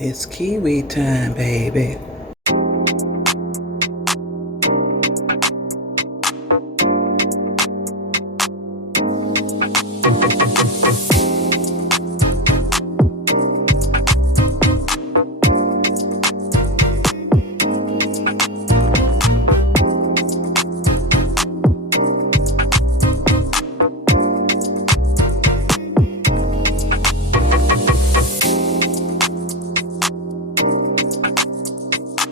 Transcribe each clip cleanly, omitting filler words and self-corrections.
It's kiwi time, baby.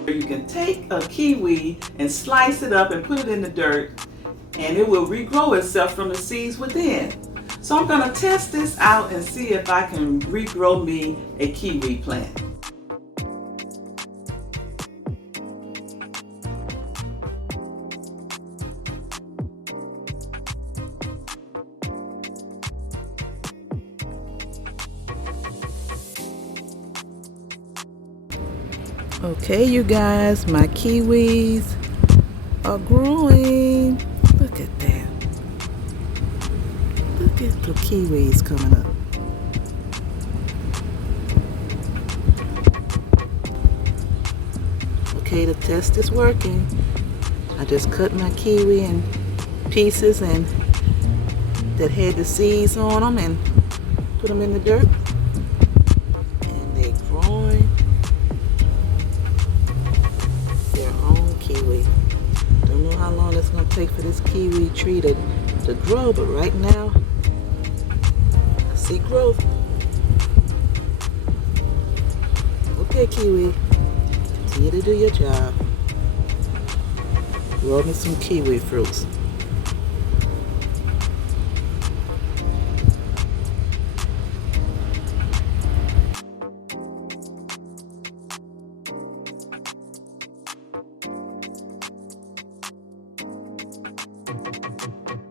You can take a kiwi and slice it up and put it in the dirt, and it will regrow itself from the seeds within. So I'm going to test this out and see if I can regrow me a kiwi plant. Okay, you guys, my kiwis are growing. Look at that. Look at the kiwis coming up. Okay, the test is working. I just cut my kiwi in pieces and that had the seeds on them and put them in the dirt. And they're growing their own kiwi. Don't know how long it's going to take for this kiwi tree to grow, but right now I see growth. Okay, kiwi, continue to do your job. Grow me some kiwi fruits.